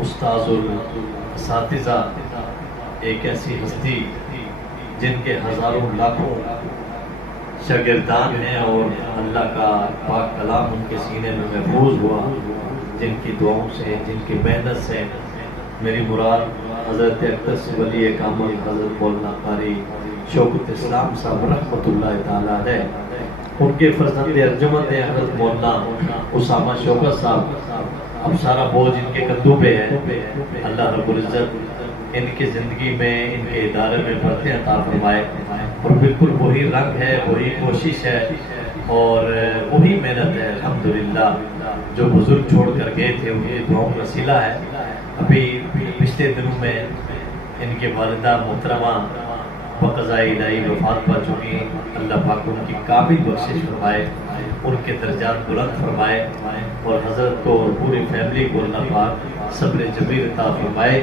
استاذ الاساتذہ ایک ایسی ہستی جن کے ہزاروں لاکھوں شاگردان ہیں اور اللہ کا پاک کلام ان کے سینے میں محفوظ ہوا، جن کی دعاؤں سے، جن کی محنت سے میری مراد حضرت اختر سے ولی کامل حضرت مولانا قاری شوکت اسلام صاحب رحمۃ اللہ تعالیٰ ہے، ان کے فرزند ارجمند ہیں حضرت مولانا اسامہ شوکت صاحب۔ اب سارا بوجھ ان کے کندھوں پہ ہے، اللہ رب العزت ان کی زندگی میں، ان کے ادارے میں برکتیں عطا فرمائے، اور بالکل وہی رنگ ہے، وہی کوشش ہے اور وہی محنت ہے الحمدللہ جو بزرگ چھوڑ کر گئے تھے، ان کی دعاؤں کا صلہ ہے۔ ابھی پچھلے دنوں میں ان کے والدہ محترمہ بقضائے الہی وفات پا چکی، اللہ پاک ان کی کامل بخشش فرمائے، ان کے درجات بلند فرمائے، اور حضرت کو اور پوری فیملی کو اللہ پاک صبر جمیل عطا فرمائے۔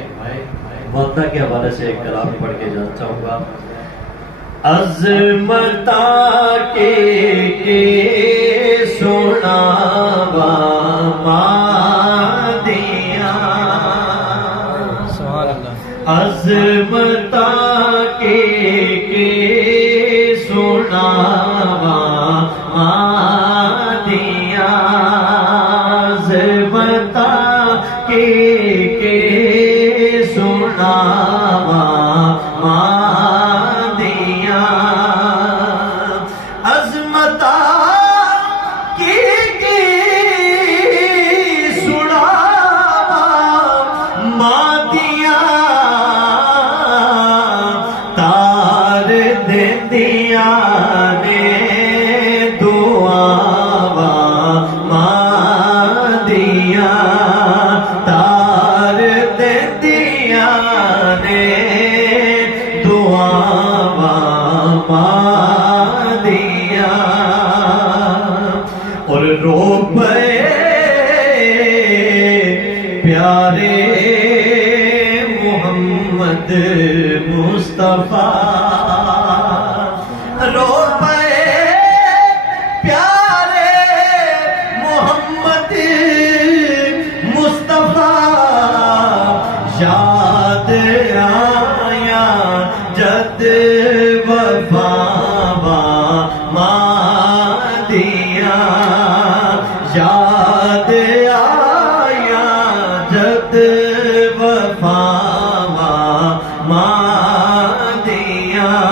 والدہ کے حوالے سے ایک کلام پڑھ کے جانا چاہوں گا۔ عظمتا کے سناوا مادیاں، عظمتا کے سناوا مادیاں، عظمتا کے سناوا مادیاں، عظمتا کی سناوا مادیاں، تار دندیاں نے دعاوا مادیاں، تار دندیاں نے دعاوا مادیاں، اور رو پے پیارے محمد مصطفیٰ، رو پے پیارے محمد مصطفیٰ، یاد آیا جد وفا مادیاں، یاد آیا جد وفا مادیاں،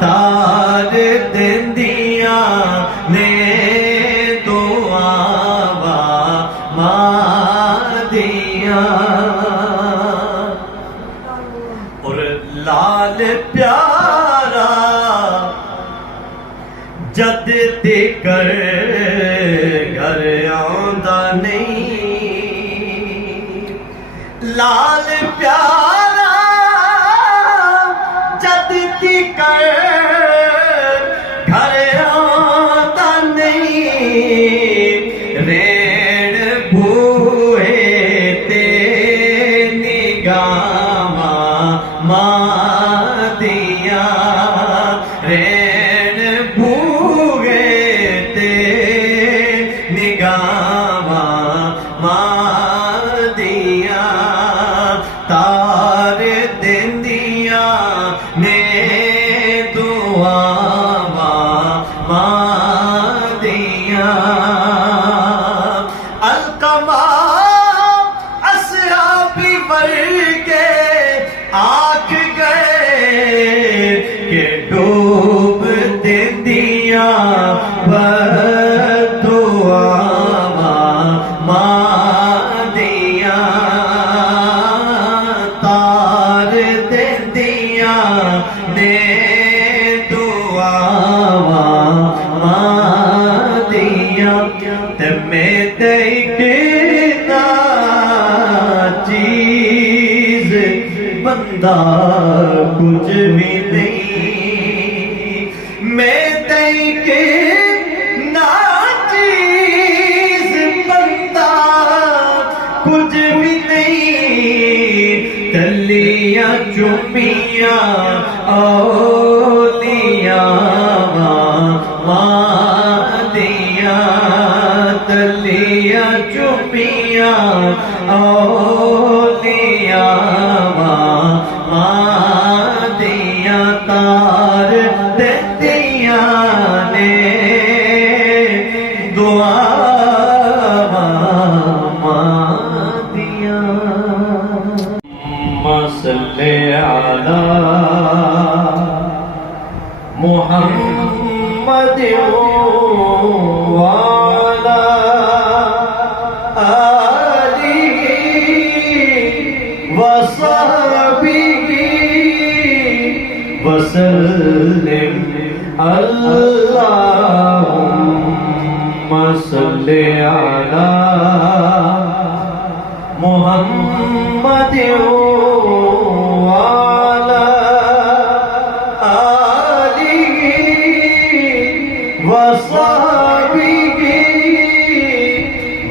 تار دندیاں نے دعاوا مادیاں، اور لال پیارا جد تکر گھر آندا نہیں، لال پیارا جد تکر گھر آندا نہیں، رین بھوئے تے نگاہاں مادیاں، رین بھوئے تے نگاہاں مادیاں، تار دندیاں نے دعاوا مادیاں، القمہ اصحابی ورگے آکھ گئے کہ ڈوب دندیاں بدعاوا مادیاں، تار دندیاں نے دعاوا مادیاں، تے میں دیکھنا چیز بندہ کچھ بھی نہیں، میں دیکھنا چیز بندہ کچھ بھی نہیں، تلیاں چومیاں اولیاء مادیاں، تلیاں چومیاں اولیاء دیا تار دیا نے دعا دیا صلی علی محمد وعلی آلہ وصحبہ وسلم اللہم صلی علی محمد وعلی آلہ وصحبہ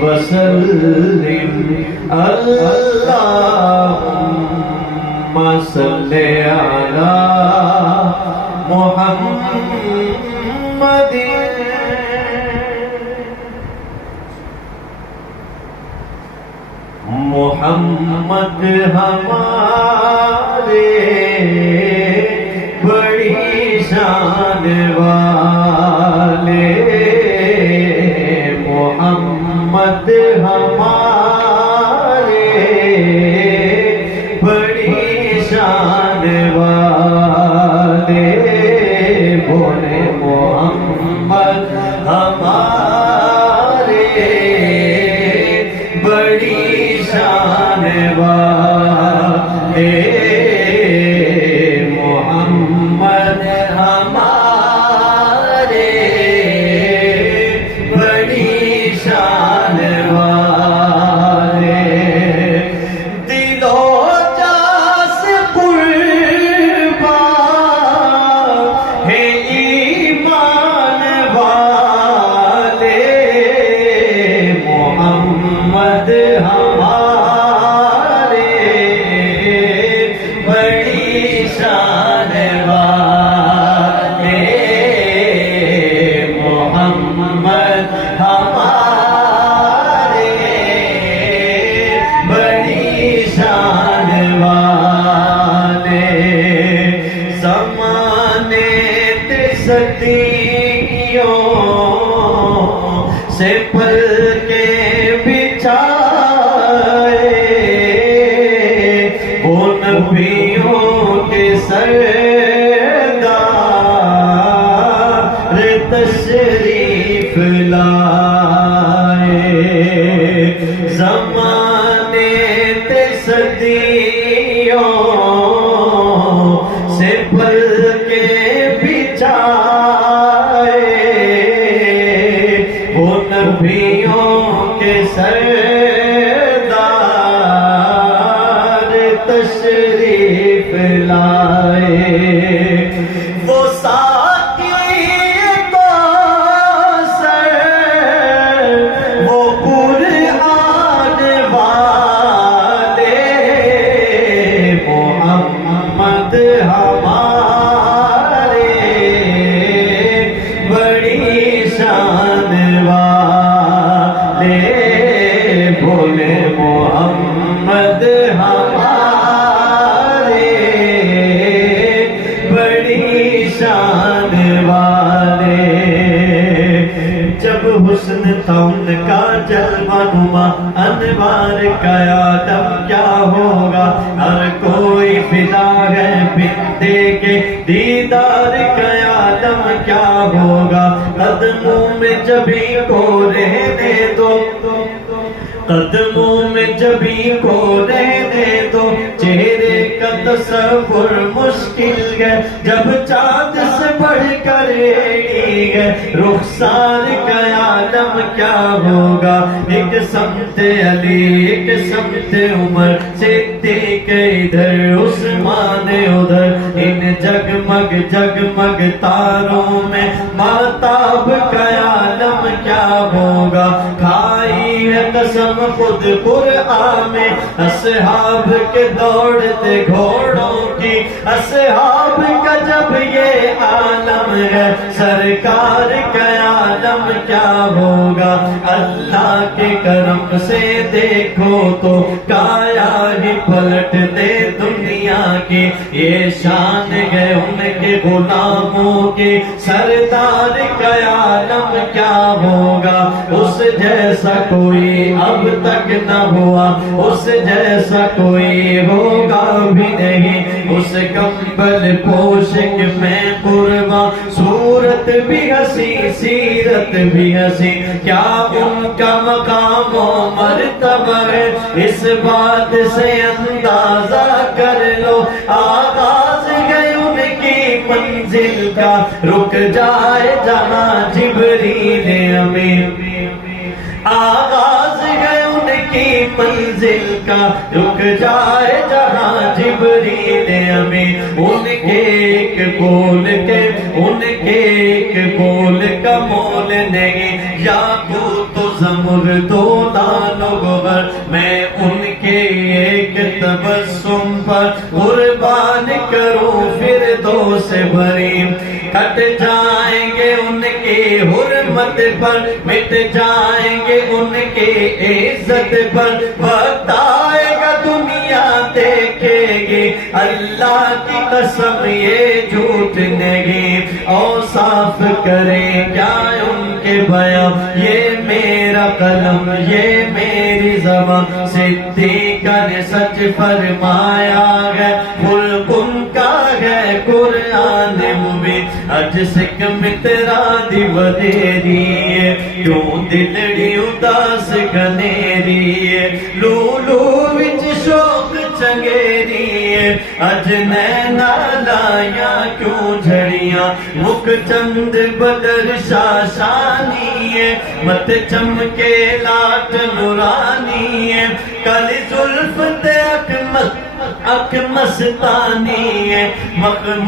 وسلم اللہم صلی علی محمد محمد ہمارے بڑی شان والے محمد ہمارے بڑی شان والے بولے محمد ہمارے بڑی شان والے محمد ہمارے بڑی شان والے دل و جاں سے قربان ہے ایمان والے محمد ہمارے بڑی شان والے محمد ہمارے بڑی شان والے زمانے تے صدیوں سے پل کے وہ نبیوں کے سردار تشریف لائے زمانے تے صدیوں سے پل کے بچھائے وہ نبیوں کے سردار تشریف لائے وہ ساقی کوثر وہ قرآن والے محمد ہمارے بڑی شان والے بولے محمد ہمارے بڑی شان والے جب حسن تھا ان کا جلوہ نما انوار کا آدم کیا ہوگا ہر کوئی فدا ہے بندے کے دیدار کا آدم کیا ہوگا قدموں میں جبھی کو رہنے دو قدموں میں جبھی کو رہنے دو چہرے کا تصور مشکل ہے جب چاند سے بڑھ کر ہے رخسار کا عالم کیا ہوگا ایک سمت علی ایک سمت عمر صدیق ادھر عثمان ادھر ان جگمگ جگمگ تاروں میں ماتاب کا عالم کیا ہوگا کھائی ہے قسم خود قرآن میں اصحاب کے دوڑتے گھوڑوں کی، اصحاب کا جب یہ عالم ہے، سرکار کا عالم کیا ہوگا؟ اللہ کے کرم سے دیکھو تو کایا ہی پلٹ دے دنیا کی، یہ شان ہے ان کے غلاموں کی، سردار کا عالم کیا ہوگا؟ اس جیسا کوئی اب تک نہ ہوا، اس جیسا کوئی ہوگا بھی نہیں، اس کمبل پوشک میں قرباں، صورت بھی ہنسی سیرت بھی ہنسی، کیا ان کا مقام و مرتبہ ہے، اس بات سے اندازہ کر لو، آغاز ہے ان کی منزل کا، رک جائے جہاں جبریل امین، آغاز ہے ان کی منزل کا، رک جائے جہاں جبریل امین، ان کے ایک قول کے، ان کے ایک قول کا مول نہیں، یاقوت و زمرد و لال و گوہر، میں ان کے ایک تبسم پر قربان کروں فردوس بھری، کٹ جائیں گے ان کی حرمت پر، مٹ جائیں گے ان کی عزت پر، وقت آئے گا دنیا دیکھے گی اللہ کی قسم یہ جھوٹ نہیں، اوصاف کریں کیا ان کے بیان، یہ میرا قلم یہ میری زبان، صدیق نے سچ فرمایا ہے، خلق ان کا ہے قرآن مبین، اج سکھ مترا دی ودیری ہے، کیوں دلڑی اداس گھنیری ہے، لولو وچ شوق چنگیری ہے، اج نینا لایا کیوں جھڑیاں، مکھ چند بدر شاشانی ہے، مت چمکے لاٹ نورانی ہے، کلی زلف تے اک مستانی ہے، مخمور